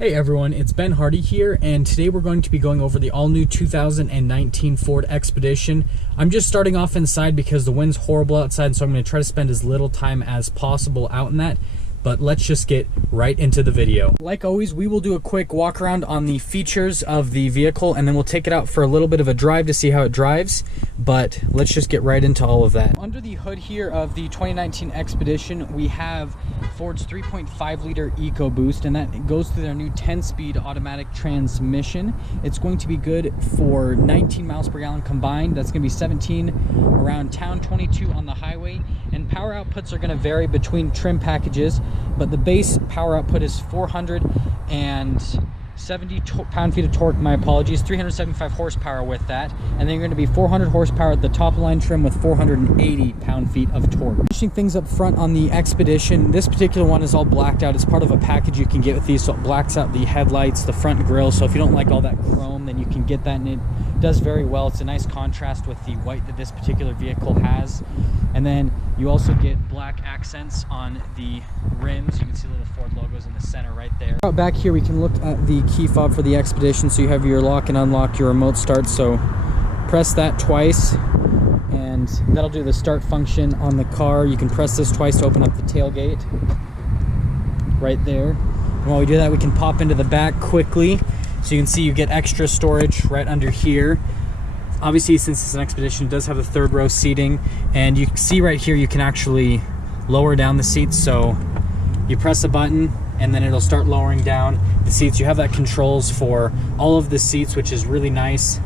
Hey everyone, it's Ben Hardy here, and today we're going to be going over the all-new 2019 Ford Expedition. I'm just starting off inside because the wind's horrible outside, so I'm going to try to spend as little time as possible out in that. But let's just get right into the video. Like always, we will do a quick walk around on the features of the vehicle, and then we'll take it out for a little bit of a drive to see how it drives. But let's just get right into all of that. Under the hood here of the 2019 Expedition, we have Ford's 3.5 liter EcoBoost, and that goes through their new 10-speed automatic transmission. It's going to be good for 19 miles per gallon combined. That's going to be 17 around town, 22 on the highway. And power outputs are going to vary between trim packages, but the base power output is 470 pound-feet of torque, 375 horsepower with that, and then you're going to be 400 horsepower at the top line trim with 480 pound-feet of torque. Finishing things up front on the Expedition, this particular one is all blacked out. It's part of a package you can get with these, so it blacks out the headlights, the front grille, so if you don't like all that chrome, then you can get that, and it does very well. It's a nice contrast with the white that this particular vehicle has. And then you also get black accents on the rims. You can see the little Ford logos in the center right there. Out back here, we can look at the key fob for the Expedition. So you have your lock and unlock, your remote start. So press that twice, and that'll do the start function on the car. You can press this twice to open up the tailgate right there. And while we do that, we can pop into the back quickly. So you can see you get extra storage right under here. Obviously, since it's an Expedition, it does have the third row seating, and you see right here you can actually lower down the seats. So you press a button and then it'll start lowering down the seats. You have that controls for all of the seats, which is really nice.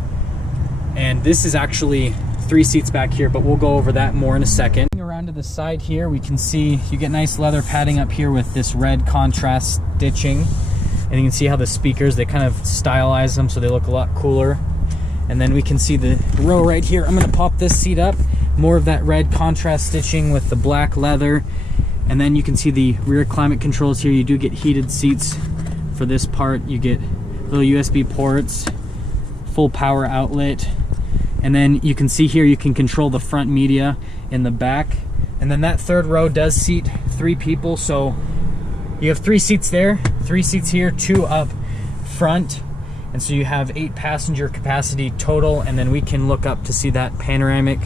And this is actually 3 seats back here, but we'll go over that more in a second. Around to the side here, we can see you get nice leather padding up here with this red contrast stitching, and you can see how the speakers, they kind of stylize them so they look a lot cooler. And then we can see the row right here. I'm going to pop this seat up. More of that red contrast stitching with the black leather. And then you can see the rear climate controls here. You do get heated seats for this part. You get little USB ports, full power outlet. And then you can see here you can control the front media in the back. And then that third row does seat 3 people. So you have 3 seats there, 3 seats here, 2 up front. And so you have 8 passenger capacity total, and then we can look up to see that panoramic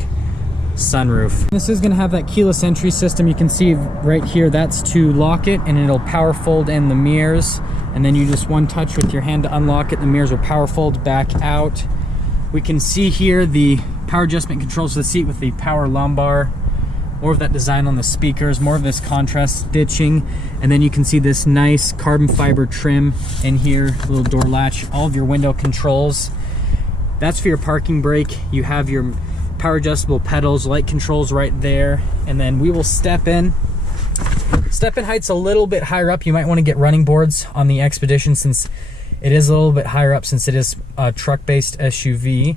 sunroof. This is going to have that keyless entry system. You can see right here, that's to lock it, and it'll power fold in the mirrors. And then you just one touch with your hand to unlock it. The mirrors will power fold back out. We can see here the power adjustment controls for the seat with the power lumbar. More of that design on the speakers, more of this contrast stitching, and then you can see this nice carbon fiber trim in here, little door latch, all of your window controls. That's for your parking brake. You have your power adjustable pedals, light controls right there, and then we will step in. Step-in height's a little bit higher up. You might want to get running boards on the Expedition since it is a little bit higher up, since it is a truck-based SUV.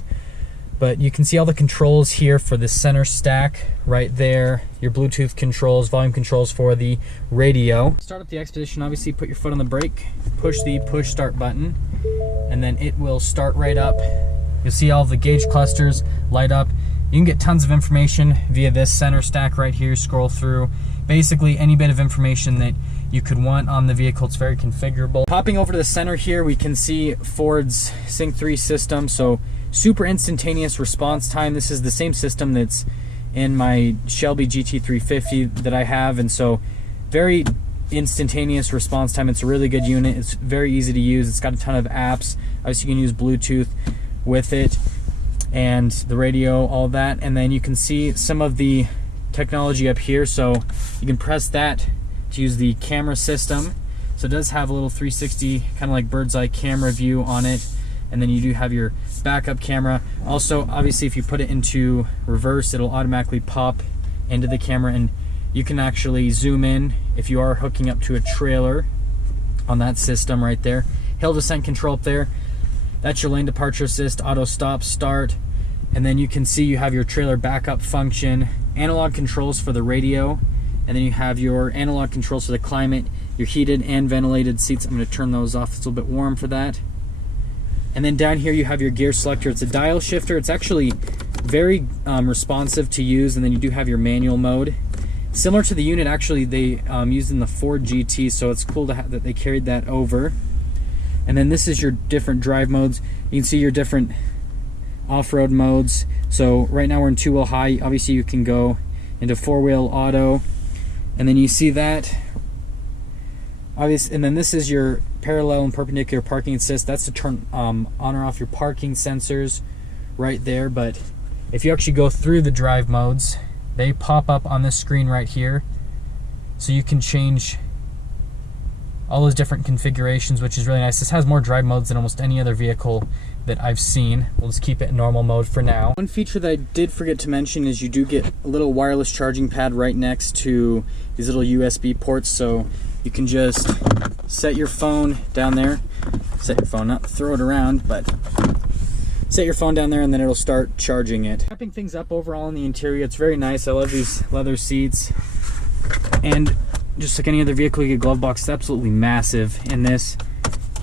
But you can see all the controls here for the center stack right there. Your Bluetooth controls, volume controls for the radio. Start up the Expedition, obviously put your foot on the brake, push the push start button, and then it will start right up. You'll see all the gauge clusters light up. You can get tons of information via this center stack right here. Scroll through basically any bit of information that you could want on the vehicle. It's very configurable. Popping over to the center here, we can see Ford's Sync 3 system. So super instantaneous response time. This is the same system that's in my Shelby GT350 that I have, and so very instantaneous response time. It's a really good unit. It's very easy to use. It's got a ton of apps. Obviously you can use Bluetooth with it, and the radio, all that. And then you can see some of the technology up here. So you can press that to use the camera system. So it does have a little 360 kind of like bird's eye camera view on it. And then you do have your backup camera. Also, obviously, if you put it into reverse, it'll automatically pop into the camera, and you can actually zoom in if you are hooking up to a trailer on that system right there. Hill descent control up there. That's your lane departure assist, auto stop, start. And then you can see you have your trailer backup function, analog controls for the radio, and then you have your analog controls for the climate, your heated and ventilated seats. I'm going to turn those off. It's a little bit warm for that. And then down here you have your gear selector. It's a dial shifter. It's actually very responsive to use, and then you do have your manual mode. Similar to the unit, actually, they used in the Ford GT, so it's cool to have that they carried that over. And then this is your different drive modes. You can see your different off-road modes. So right now we're in 2-wheel high. Obviously you can go into 4-wheel auto, and then you see that obvious. And then this is your parallel and perpendicular parking assist. That's to turn on or off your parking sensors right there. But if you actually go through the drive modes, they pop up on this screen right here, so you can change all those different configurations, which is really nice. This has more drive modes than almost any other vehicle that I've seen. We'll just keep it in normal mode for now. One feature that I did forget to mention is you do get a little wireless charging pad right next to these little USB ports, so you can just set your phone down there. Set your phone, not throw it around, but set your phone down there and then it'll start charging it. Wrapping things up overall in the interior, it's very nice. I love these leather seats. And just like any other vehicle, you get a glove box. It's absolutely massive in this.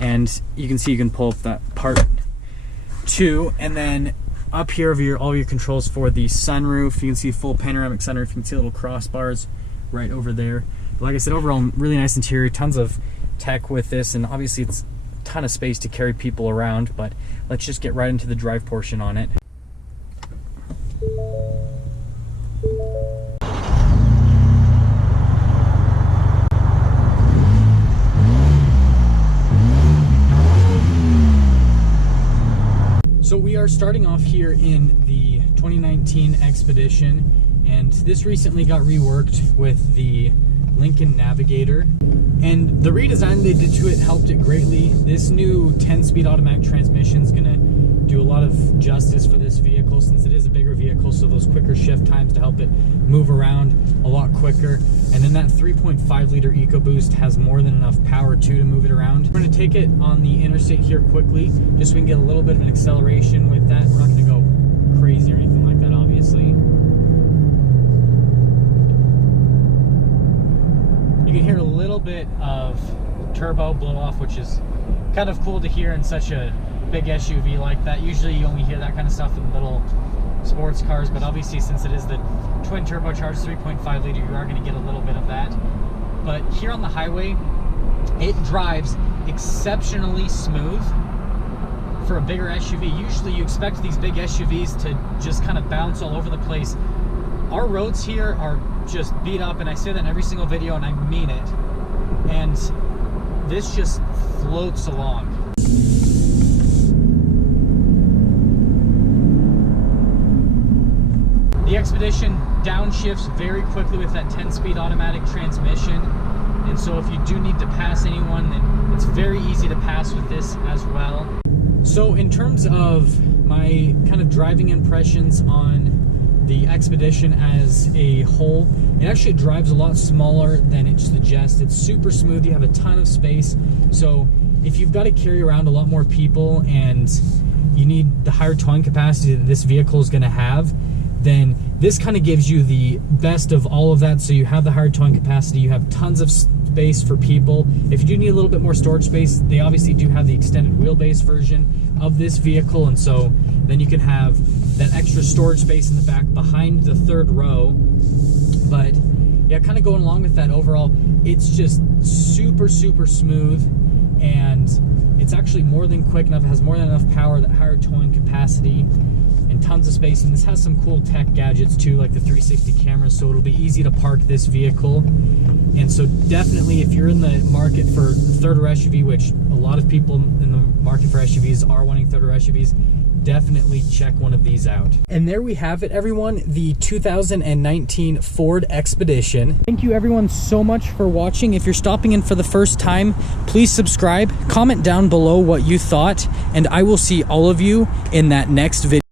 And you can see you can pull up that part too. And then up here are all your controls for the sunroof. You can see full panoramic sunroof. You can see little crossbars right over there. But like I said, overall, really nice interior. Tons of tech with this. And obviously it's a ton of space to carry people around. But let's just get right into the drive portion on it. So we are starting off here in the 2019 Expedition, and this recently got reworked with the Lincoln Navigator. And the redesign they did to it helped it greatly. This new 10-speed automatic transmission is going to do a lot of justice for this vehicle, since it is a bigger vehicle, so those quicker shift times to help it move around a lot quicker. And then that 3.5 liter EcoBoost has more than enough power too to move it around. We're going to take it on the interstate here quickly, just so we can get a little bit of an acceleration with that. We're not going to go crazy or anything like that, obviously. You can hear a little bit of turbo blow off, which is kind of cool to hear in such a big SUV like that. Usually you only hear that kind of stuff in little sports cars, but obviously since it is the twin turbocharged 3.5 liter, you are going to get a little bit of that. But here on the highway, it drives exceptionally smooth for a bigger SUV. Usually you expect these big SUVs to just kind of bounce all over the place. Our roads here are just beat up, and I say that in every single video, and I mean it. And this just floats along. The Expedition downshifts very quickly with that 10-speed automatic transmission, and so if you do need to pass anyone, then it's very easy to pass with this as well. So in terms of my kind of driving impressions on the Expedition as a whole, it actually drives a lot smaller than it suggests. It's super smooth. You have a ton of space, so if you've got to carry around a lot more people and you need the higher towing capacity that this vehicle is going to have, then this kind of gives you the best of all of that. So you have the higher towing capacity, you have tons of space for people. If you do need a little bit more storage space, they obviously do have the extended wheelbase version of this vehicle, and so then you can have that extra storage space in the back behind the third row. But yeah, kind of going along with that, overall it's just super smooth, and it's actually more than quick enough. It has more than enough power, that higher towing capacity, and tons of space. And this has some cool tech gadgets too, like the 360 cameras, so it'll be easy to park this vehicle. And so definitely, if you're in the market for third row SUV, which a lot of people in the market for SUVs are wanting third row SUVs, definitely check one of these out. And there we have it, everyone, the 2019 Ford Expedition. Thank you everyone so much for watching. If you're stopping in for the first time, please subscribe, comment down below what you thought, and I will see all of you in that next video.